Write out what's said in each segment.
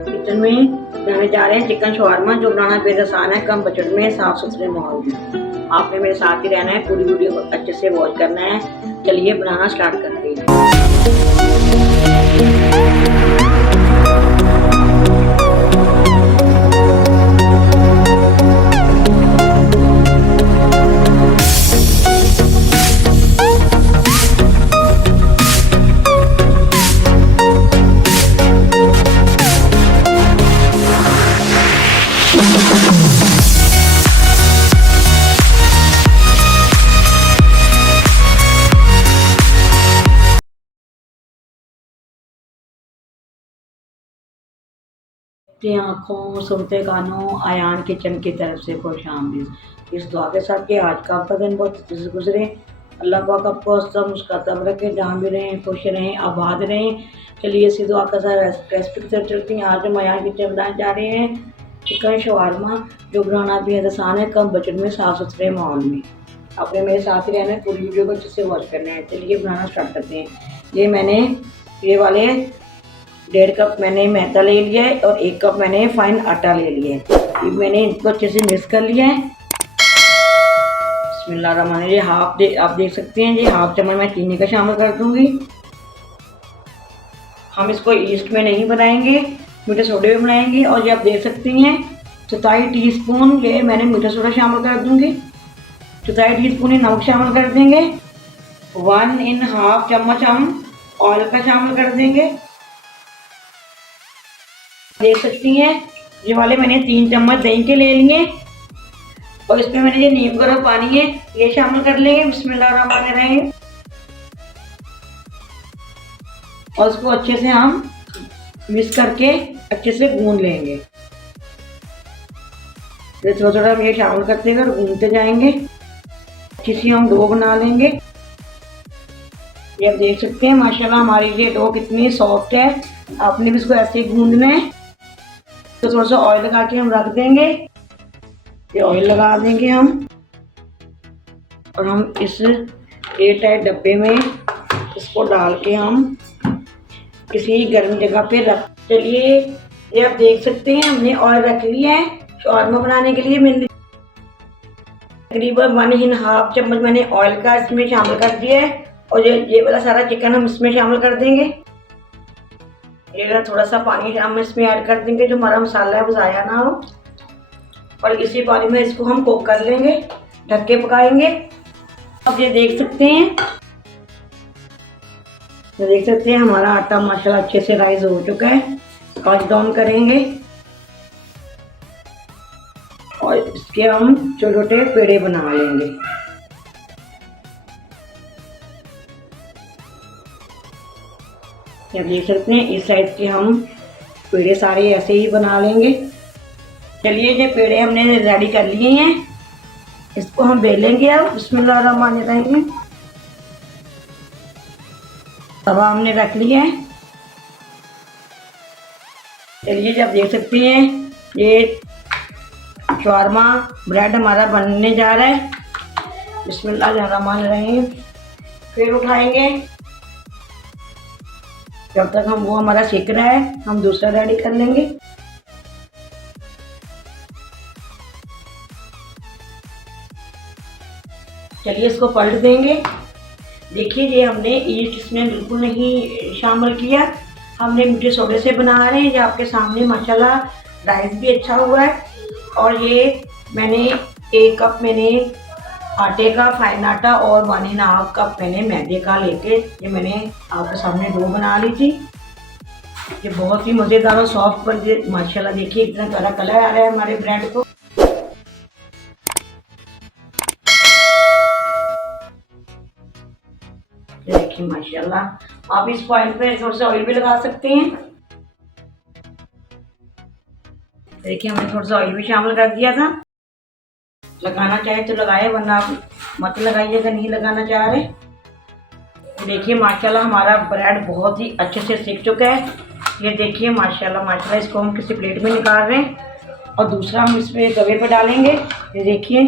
Kitchen में बनाने जा रहे हैं चिकन शवारमा, जो बनाना बेहद आसान है, कम बजट में, साफ सुथरे माहौल में। आपने मेरे साथ ही रहना है, पूरी वीडियो अच्छे से वॉच करना है। चलिए बनाना स्टार्ट करते हैं। आँखों सुनते कानों आयान किचन की तरफ से खुश आमदीद। इस दुआ के साथ कि आज का आपका दिन बहुत अच्छे से गुजरे। अल्लाह पाक आपको हंसता मुस्कुराता रखे, जहाँ भी रहें खुश रहें, आबाद रहें। चलिए इसी दुआ के साथ रेसिपी की तरफ चलती हैं। आज हम आयान किचन बनाने जा रहे हैं चिकन शवारमा, जो बनाना बेहद आसान है, कम बजट में, साफ सुथरे माहौल में। आपने मेरे साथ ही रहना है, पूरी वीडियो को अच्छे से वॉच करना है। चलिए बनाना स्टार्ट करते हैं। ये वाले 1.5 कप मैंने मैदा ले लिया है और 1 कप मैंने फाइन आटा ले लिया है। ये मैंने इनको अच्छे से मिक्स कर लिया है। बिस्मिल्लाहिर्रहमानिर्रहीम। आप देख सकते हैं, ये हाफ चम्मच मैं चीनी का शामिल कर दूंगी। हम इसको ईस्ट में नहीं बनाएंगे, मीठे सोडे में बनाएंगे। और ये आप देख सकती हैं 4 टीस्पून ये मैंने मीठा सोडा शामिल कर दूंगी। 4 टीस्पून नमक शामिल कर देंगे। 1½ चम्मच हम ऑयल का शामिल कर देंगे। देख सकती हैं ये वाले मैंने 3 चम्मच दही के ले लिए और इसमें मैंने ये नींबू गर्म पानी है ये शामिल कर लेंगे। बिस्मिल्लाहिर्रहमानिर्रहीम। और इसको अच्छे से हम मिक्स करके अच्छे से गूंद लेंगे। थोड़ा थोड़ा हम ये शामिल करते हैं और गूंदते जाएंगे। अच्छी सी हम डो बना लेंगे। ये आप देख सकते हैं माशाल्लाह हमारी ये डो कितनी सॉफ्ट है। आपने भी इसको ऐसे ही गूंदना है। तो थोड़ा सा ऑयल लगा के हम रख देंगे। ये ऑयल लगा देंगे हम और हम इस एयर टाइट डब्बे में इसको डाल के हम किसी गर्म जगह पे रख। चलिए ये आप देख सकते हैं हमने ऑयल रख लिया है। शवारमा बनाने के लिए मैंने तकरीबन 1½ चम्मच मैंने ऑयल का इसमें शामिल कर दिया है। और ये वाला सारा चिकन हम इसमें शामिल कर देंगे। ये थोड़ा सा पानी हम इसमें ऐड कर देंगे, जो हमारा मसाला है वो ज़ाया ना हो। और इसी पानी में इसको हम कुक कर लेंगे, ढक के पकाएंगे। अब ये देख सकते हैं हमारा आटा माशाल्लाह अच्छे से राइज हो चुका है। आंच डाउन करेंगे और इसके हम छोटे छोटे पेड़े बना लेंगे। आप देख सकते हैं इस साइड के हम पेड़े सारे ऐसे ही बना लेंगे। चलिए ये पेड़े हमने रेडी कर लिए हैं, इसको हम बेलेंगे। अब बिस्मिल्लाहिर्रहमानिर्रहीम। तवा हमने रख लिया है। चलिए जब देख सकते हैं ये शवारमा ब्रेड हमारा बनने जा रहा है। बिस्मिल्लाहिर्रहमानिर्रहीम। फिर उठाएंगे। जब तक हम वो हमारा सेक रहा है हम दूसरा रेडी कर लेंगे। चलिए इसको पलट देंगे। देखिए ये हमने ईस्ट इसमें बिल्कुल नहीं शामिल किया, हमने मीठे सोडे से बना रहे हैं। ये आपके सामने माशाल्लाह राइस भी अच्छा हुआ है। और ये मैंने 1 कप मैंने आटे का फाइन आटा और 1½ कप मैंने मैदे का लेके ये मैंने आपके सामने डो बना ली थी। ये बहुत ही मज़ेदार और सॉफ्ट बन गए माशाल्लाह। देखिए इतना प्यारा कलर आ रहा है हमारे ब्रेड को। देखिए माशाल्लाह। आप इस पॉइंट पे थोड़ा सा ऑयल भी लगा सकते हैं। देखिए हमने थोड़ा सा ऑयल भी शामिल कर दिया था। लगाना चाहे तो लगाए, वरना आप मत लगाइएगा नहीं लगाना चाह रहे। देखिए माशाल्लाह हमारा ब्रेड बहुत ही अच्छे से सीख चुका है। ये देखिए माशाल्लाह। इसको हम किसी प्लेट में निकाल रहे हैं और दूसरा हम इसमें तवे पे डालेंगे। ये देखिए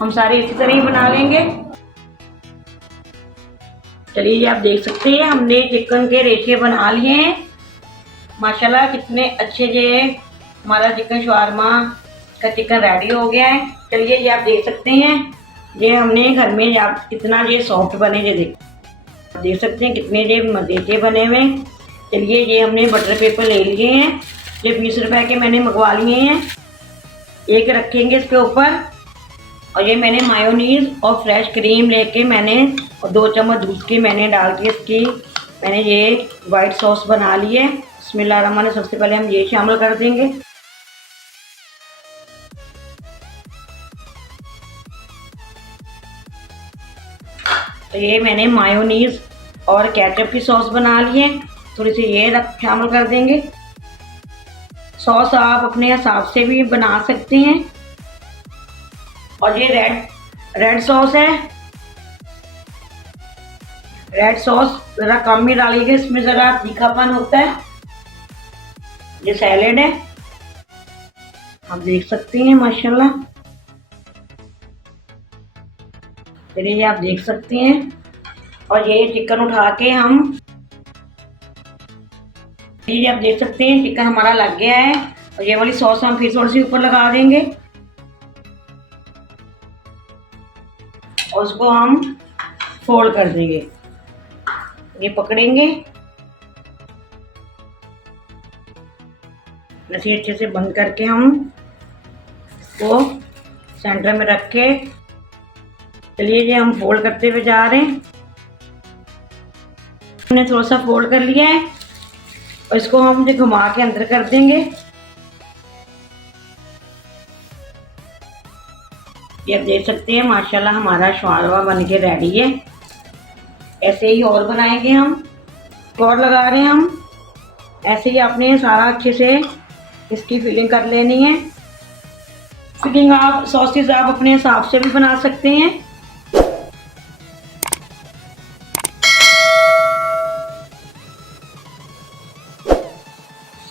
हम सारे इसी तरह ही बना लेंगे। चलिए आप देख सकते हैं हमने चिकन के रेशे बना लिए हैं। माशाल्लाह कितने अच्छे ये हमारा चिकन शवारमा का चिकन रेडी हो गया है। चलिए ये आप देख सकते हैं, ये हमने घर में आप कितना ये सॉफ्ट बने, ये देख सकते हैं कितने ये मज़े के बने हुए। चलिए ये हमने बटर पेपर ले लिए हैं, ये 20 रुपए के मैंने मंगवा लिए हैं। एक रखेंगे इसके ऊपर, और ये मैंने मायोनीज और फ्रेश क्रीम लेके मैंने और 2 चम्मच दूध की मैंने डाल के इसकी मैंने ये वाइट सॉस बना ली है। बिस्मिल्लाहिर्रहमानिर्रहीम। सबसे पहले हम ये शामिल कर देंगे। तो ये मैंने मायोनीज और केचप की सॉस बना ली है, थोड़ी सी ये शामिल कर देंगे। सॉस आप अपने हिसाब से भी बना सकते हैं। और ये रेड सॉस है, रेड सॉस ज़रा कम ही डालिएगा, इसमें ज़रा तीखापन होता है। ये सैलेड है, आप देख सकते हैं माशाल्लाह। चलिए ये आप देख सकते हैं। और ये चिकन उठा के ये आप देख सकते हैं चिकन हमारा लग गया है। और ये वाली सॉस हम फिर थोड़ी सी ऊपर लगा देंगे और उसको हम फोल्ड कर देंगे। ये पकड़ेंगे, ऐसे अच्छे से बंद करके हम इसको सेंटर में रख के, चलिए ये हम फोल्ड करते हुए जा रहे हैं। हमने थोड़ा सा फोल्ड कर लिया है और इसको हम जो घुमा के अंदर कर देंगे। ये आप देख सकते हैं माशाल्लाह हमारा शवारमा बन के रेडी है। ऐसे ही और बनाएंगे हम, और लगा रहे हैं हम। ऐसे ही आपने सारा अच्छे से इसकी फिलिंग कर लेनी है। फिलिंग आप सॉसेस आप अपने हिसाब से भी बना सकते हैं।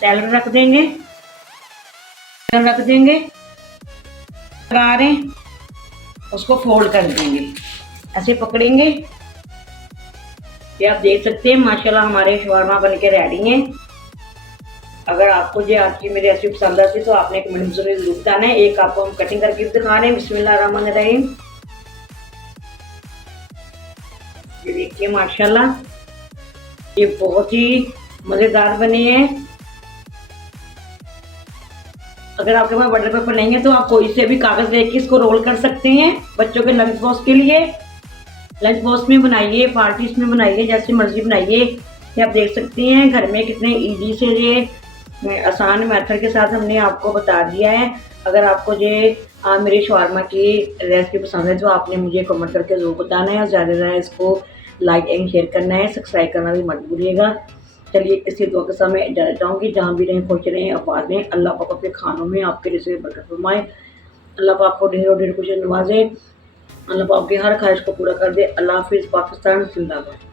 सैलेड रख देंगे, लगा रहे हैं, उसको फोल्ड कर देंगे, ऐसे पकड़ेंगे। ये आप देख सकते हैं माशाल्लाह हमारे शवारमा बन के रेडी हैं। अगर आपको जो आज की मेरी रेसिपी पसंद आती तो आपने कमेंट में जरूर बताना है। एक आपको हम कटिंग करके दिखा रहे हैं। बिस्मिल्लाहिर्रहमानिर्रहीम। ये देखिए माशाल्लाह ये बहुत ही मज़ेदार बने हैं। अगर आपके पास बटर पेपर नहीं है तो आप कोई से भी कागज़ लेके इसको रोल कर सकते हैं। बच्चों के लंच बॉक्स के लिए, लंच बॉक्स में बनाइए, पार्टीज में बनाइए, जैसे मर्जी बनाइए। ये आप देख सकते हैं घर में कितने इजी से ये आसान मेथड के साथ हमने आपको बता दिया है। अगर आपको ये मेरे शवारमा की रेसिपी पसंद है तो आपने मुझे कमेंट करके ज़रूर बताना है और ज़्यादा से ज़्यादा इसको लाइक एंड शेयर करना है, सब्सक्राइब करना भी मत भूलिएगा। चलिए इसी दुआ के साथ मैं इजाज़त चाहूँगी। जहाँ भी रहें खुश रहें, आबाद रहें। अल्लाह पाक अपने खानों में आपके रिज़्क़ में बरकत फरमाए। अल्लाह पाक आपको ढेरों ढेर खुशी नवाजे। अल्लाह पाक आपकी हर ख्वाहिश को पूरा कर दे। अल्लाह हाफ़िज़। पाकिस्तान जिंदाबाद।